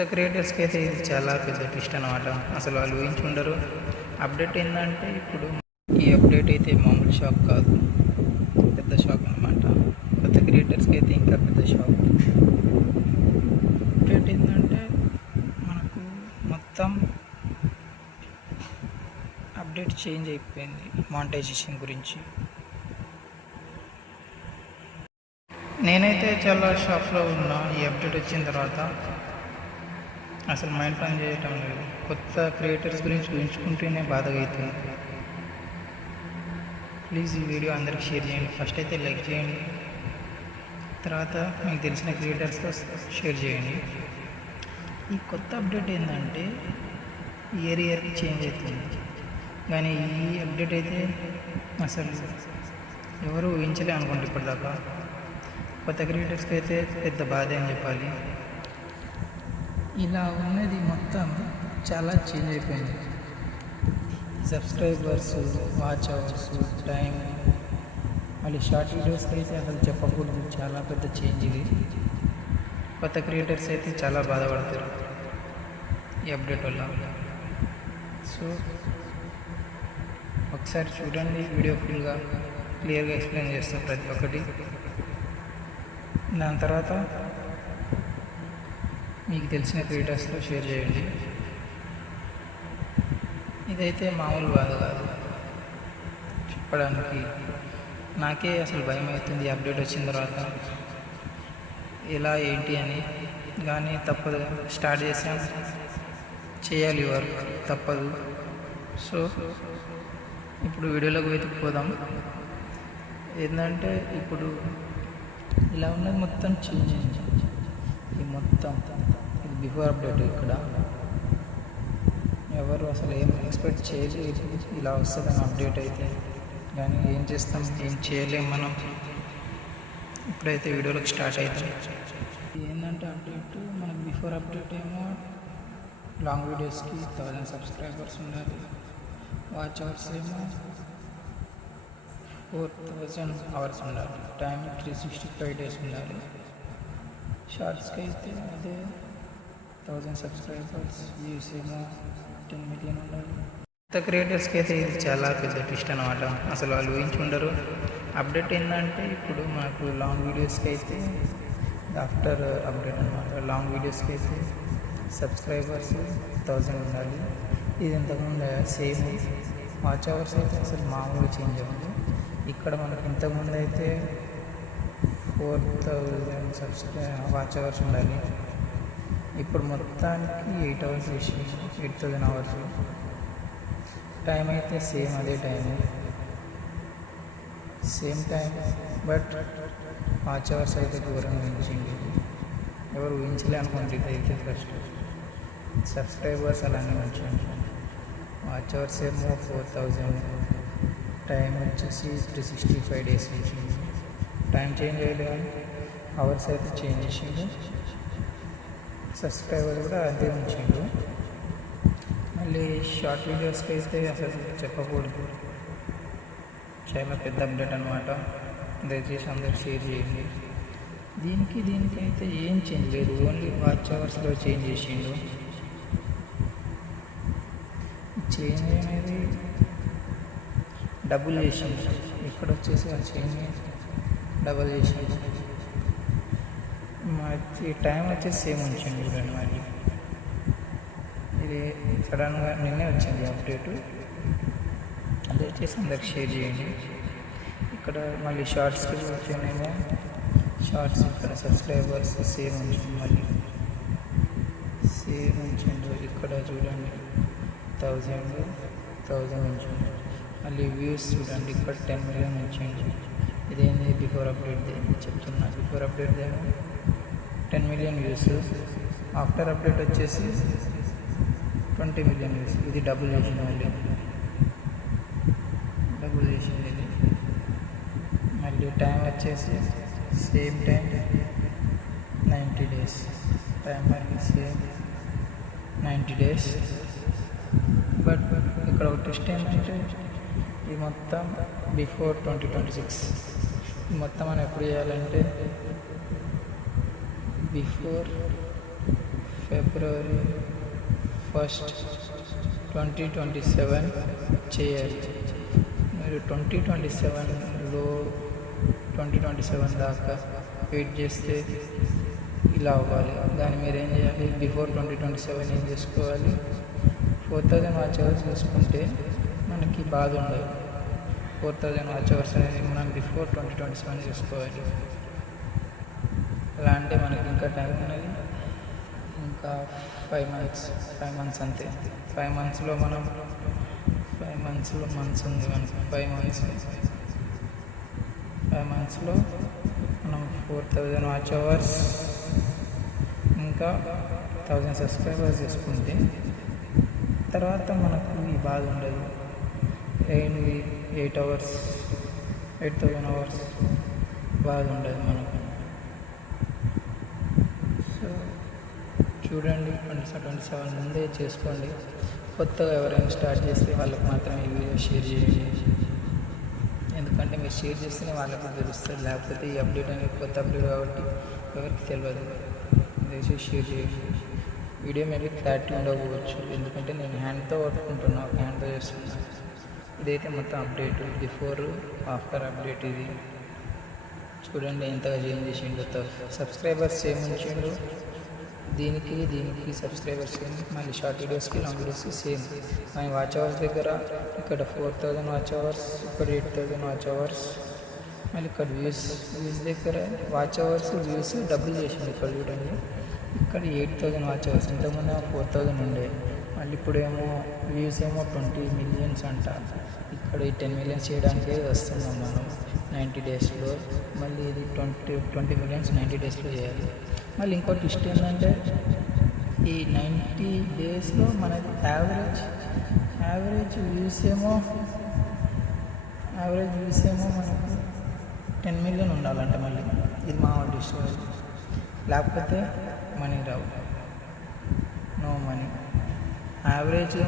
కొత్త క్రియేటర్స్కి అయితే ఇది చాలా పెద్ద ట్విస్ట్ అనమాట. అసలు వాళ్ళు ఊహించుండరు. అప్డేట్ ఏంటంటే ఇప్పుడు ఈ అప్డేట్ అయితే మామూలు షాక్ కాదు, పెద్ద షాక్ అనమాట. కొత్త క్రియేటర్స్కి అయితే ఇంకా పెద్ద షాక్. అప్డేట్ ఏంటంటే మనకు మొత్తం అప్డేట్ చేంజ్ అయిపోయింది మానిటైజేషన్ గురించి. నేనైతే చాలా షాక్లో ఉన్నా ఈ అప్డేట్ వచ్చిన తర్వాత. అసలు మైండ్ పని చేయటం లేదు. కొత్త క్రియేటర్స్ గురించి ఊహించుకుంటేనే బాధగా అవుతుంది. ప్లీజ్ ఈ వీడియో అందరికి షేర్ చేయండి. ఫస్ట్ అయితే లైక్ చేయండి, తర్వాత మీకు తెలిసిన క్రియేటర్స్తో షేర్ చేయండి. ఈ కొత్త అప్డేట్ ఏంటంటే ఇయర్కి చేంజ్ అవుతుంది, కానీ ఈ అప్డేట్ అయితే అసలు ఎవరు ఊహించలే అనుకోండి ఇప్పటిదాకా. కొత్త క్రియేటర్స్కి అయితే పెద్ద బాధ అని చెప్పాలి. ఇలా ఉన్నది మొత్తం చాలా చేంజ్ అయిపోయింది. సబ్స్క్రైబర్స్, వాచ్ అవర్స్, టైం, మళ్ళీ షార్ట్ వీడియోస్కి అయితే అసలు చెప్పకూడదు, చాలా పెద్ద చేంజ్ ఇది. కొత్త క్రియేటర్స్ అయితే చాలా బాధపడతారు ఈ అప్డేట్ వల్ల. సో ఒకసారి చూడండి వీడియో ఫుల్గా, క్లియర్గా ఎక్స్ప్లెయిన్ చేస్తాం ప్రతి ఒక్కటి. దాని తర్వాత మీకు తెలిసిన క్రియేటర్స్తో షేర్ చేయండి. ఇదైతే మామూలు బాధ కాదు చెప్పడానికి. నాకే అసలు భయం అవుతుంది అప్డేట్ వచ్చిన తర్వాత ఎలా ఏంటి అని. కానీ తప్పదు, స్టార్ట్ చేసాం, చేయాలి వర్క్, తప్పదు. సో ఇప్పుడు వీడియోలోకి వెతుకుపోదాం. ఏంటంటే ఇప్పుడు ఇలా ఉన్నది మొత్తం చేంజ్ అయింది. ఇది మొత్తం ఇది బిఫోర్ అప్డేట్. ఇక్కడ ఎవరు అసలు ఏం ఎక్స్పెక్ట్ చేయలేదు ఇలా వస్తుందని అప్డేట్ అయితే. కానీ ఏం చేస్తాం, ఏం చేయలేం మనం. ఇప్పుడైతే వీడియోలోకి స్టార్ట్ అవుతుంది. ఏంటంటే అప్డేట్ మనకు బిఫోర్ అప్డేట్ ఏమో లాంగ్ వీడియోస్కి 1000 సబ్స్క్రైబర్స్ ఉండాలి. వాచ్ అవర్స్ ఏమో 4000 అవర్స్ ఉండాలి. టైం 365 డేస్ ఉండాలి. షార్ట్స్కి అయితే అదే 1000 సబ్స్క్రైబర్స్, వ్యూస్ ఏమో 10 మిలియన్ ఉండాలి. కొత్త క్రియేటర్స్కి అయితే ఇది చాలా పెద్ద ట్విస్ట్ అనమాట. అసలు వాళ్ళు ఊహించుండరు. అప్డేట్ ఏంటంటే ఇప్పుడు మనకు లాంగ్ వీడియోస్కి అయితే ఆఫ్టర్ అప్డేట్ అనమాట. లాంగ్ వీడియోస్కి అయితే సబ్స్క్రైబర్స్ 1000 ఉండాలి. ఇది ఇంతకుముందు సేమ్. వాచ్ అవర్స్ అయితే అసలు మామూలుగా చేంజ్ అవ్వదు. ఇక్కడ మనకి ఇంతకుముందు అయితే 4000 వాచ్ అవర్స్ ఉండాలి. ఇప్పుడు మొత్తానికి 8 అవర్స్ వేసింది, 8000 అవర్స్. టైం అయితే సేమ్, అదే time, same time. But watch hours అయితే ఘోరంగా ఊహించింది. ఎవరు ఊహించలే అనుకోండి అయితే. ఫస్ట్ సబ్స్క్రైబర్స్ అలానే ఉంచండి. వాచ్ అవర్స్ ఏమో 4000, టైం వచ్చేసి 365 డేస్ ఇచ్చింది. టైం చేంజ్ అయ్యలేదు, అవర్స్ అయితే చేంజ్ చేసిండు. సబ్స్క్రైబర్ కూడా అదే ఉంచిండు. మళ్ళీ షార్ట్ వీడియోస్కి అయితే అసలు చెప్పకూడదు, చాలా పెద్ద అప్డేట్ అనమాట. దయచేసి అందరు షేర్ చేయండి. దీనికి అయితే ఏం చేంజ్ లేదు, ఓన్లీ వాచ్ అవర్స్లో చేంజ్ చేసిండు. చేంజ్ అనేది డబుల్ చేసిండు. ఇక్కడ వచ్చేసి ఆ చేంజ్ డబుల్ చేసిండు. ఈ టైం వచ్చేసి సేమ్ ఉంచండి. చూడండి, మళ్ళీ ఇది సడన్గా నిన్నే వచ్చింది అప్డేటు. దయచేసి అందరికి షేర్ చేయండి. ఇక్కడ మళ్ళీ షార్ట్స్కి వచ్చేనేమో షార్ట్స్ ఇక్కడ సబ్స్క్రైబర్స్ సేమ్ ఉంచండి, మళ్ళీ సేమ్ ఉంచండి. ఇక్కడ చూడండి 1000 ఉంచండి. మళ్ళీ వ్యూస్ చూడండి, ఇక్కడ 10 మిలియన్ ఉంచండి. ఇదేంది బిఫోర్ అప్డేట్ చెప్తున్నా. Before update 10 million views, after update వచ్చేసి 20 మిలియన్ వ్యూస్. ఇది డబుల్ చేసింది, మళ్ళీ డబుల్ చేసింది ఇది. మళ్ళీ టైం వచ్చేసి సేమ్ టైం 90 డేస్. టైం మళ్ళీ సేమ్ 90 డేస్. బట్ ఇక్కడ ఒక ట్విస్ట్ ఏంటంటే ఇది మొత్తం బిఫోర్ 2026. మొత్తం మనం ఎప్పుడు చేయాలంటే బిఫోర్ ఫిబ్రవరి 1, 2027 చేయాలి. మీరు 2027 దాకా వెయిట్ చేస్తే ఇలా అవ్వాలి. దాన్ని మీరు ఏం చేయాలి, బిఫోర్ 2027 ఏం చేసుకోవాలి, 4000 వాచ్ అవర్స్ చూసుకుంటే మనకి బాధ ఉండదు. 4000 వాచ్ అవర్స్ అనేది మనం బిఫోర్ 2027 చేసుకోవాలి. ఎలా అంటే మనకి ఇంకా టైం ఉన్నది, ఇంకా 5 మంత్స్ అంతే. 5 మంత్స్లో మనం 5 మంత్స్లో మంత్స్ ఉంది మనకు. 5 మంత్స్లో మనం 4000 వాచ్ అవర్స్ ఇంకా 1000 సబ్స్క్రైబర్స్ చేసుకుంటే తర్వాత మనకు ఈ బాధ ఉండదు. 8,000 అవర్స్ బాధ ఉండదు మనకు. సో చూడండి, 27 ముందే చేసుకోండి. కొత్తగా ఎవరైనా స్టార్ట్ చేస్తే వాళ్ళకి మాత్రమే ఈ వీడియో షేర్ చేయండి. ఎందుకంటే మీరు షేర్ చేస్తేనే వాళ్ళకి తెలుస్తుంది, లేకపోతే ఈ అప్డేట్ అనేది కొత్త అప్డేట్ కాబట్టి ఎవరికి తెలియదు. దయచేసి షేర్ చేయండి. వీడియో మీద క్లారిటీ ఉండకపోవచ్చు, ఎందుకంటే నేను హ్యాండ్తో పట్టుకుంటున్నా, హ్యాండ్తో చేస్తున్నా. ఇదైతే మొత్తం అప్డేట్, బిఫోర్ ఆఫ్టర్ అప్డేట్. ఇది చూడండి ఎంతగా చేంజ్ చేసిండు. సబ్స్క్రైబర్స్ ఏముంచిండు, దీనికి సబ్స్క్రైబర్స్ సేమ్, మళ్ళీ షార్ట్ వీడియోస్కి లాంగ్ వీడియోస్కి సేమ్. మన వాచ్ అవర్స్ దగ్గర ఇక్కడ 4000 వాచ్ అవర్స్, ఇక్కడ 8000 వాచ్ అవర్స్, మళ్ళీ ఇక్కడ వ్యూస్ దగ్గర వాచ్ అవర్స్ వ్యూస్ డబుల్ చేసింది. ఇక్కడ చూడండి, ఇక్కడ 8000 వాచ్ అవర్స్, ఇంతకుముందు 4000 ఉండే, మళ్ళీ ఇప్పుడేమో వ్యూస్ ఏమో 20 మిలియన్స్ అంట. ఇక్కడ ఈ 10 మిలియన్స్ చేయడానికే వస్తున్నాం మనం 90 డేస్లో. మళ్ళీ ఇది 20 మిలియన్స్ 90 డేస్లో చేయాలి. మళ్ళీ ఇంకో ట్విస్ట్ ఏంటంటే, ఈ 90 డేస్లో మనకి యావరేజ్ వ్యూస్ ఏమో మనకు 10 మిలియన్ ఉండాలంటే మళ్ళీ ఇది మా ట్విస్ట్. లేకపోతే మనీ రావు, నో మనీ. యావరేజ్గా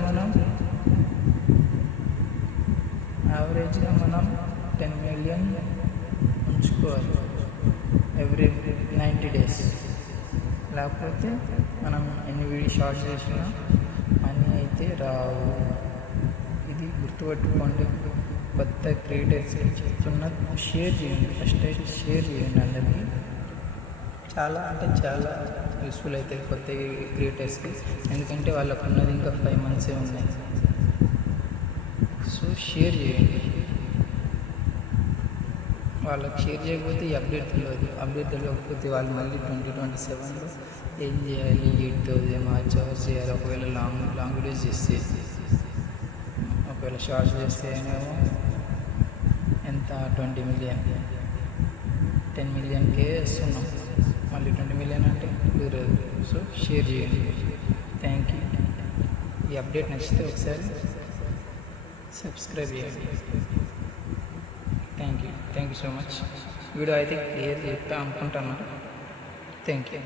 మనం 10 మిలియన్ ఉంచుకోవాలి ఎవ్రీ 90 డేస్. లేకపోతే మనం ఎన్ని వీడియో షార్ట్స్ చేసినా మనీ అయితే రావు. ఇది గుర్తుపెట్టుకోండి. కొత్త క్రియేటర్స్కి చెప్తున్న, షేర్ చేయండి. ఫస్ట్ అయితే షేర్ చేయండి అందరికీ. చాలా యూస్ఫుల్ అవుతుంది కొత్త క్రియేటర్స్కి, ఎందుకంటే వాళ్ళకు ఉన్నది ఇంకా 5 మంత్సే ఉన్నాయి. సో షేర్ చేయండి. వాళ్ళకి షేర్ చేయకపోతే ఈ అప్డేట్ తెలియకపోతే వాళ్ళు మళ్ళీ 2027లో ఏం చేయాలి, 8000 వాచ్ అవర్స్ చేయాలి. ఒకవేళ లాంగ్ వీడియోస్ చేస్తే, ఒకవేళ షార్ట్స్ చేస్తే ఏమో ఎంత 20 మిలియన్, 10 మిలియన్కే వస్తున్నాం. మళ్ళీ 20 మిలియన్ అంటే కుదరదు. సో షేర్ చేయండి. Thank you. ఈ అప్డేట్ నచ్చితే ఒకసారి సబ్స్క్రైబ్ చేయండి. Thank you so much. Video అయితే క్లియర్ చెప్తా అనుకుంటున్నాను. Thank you.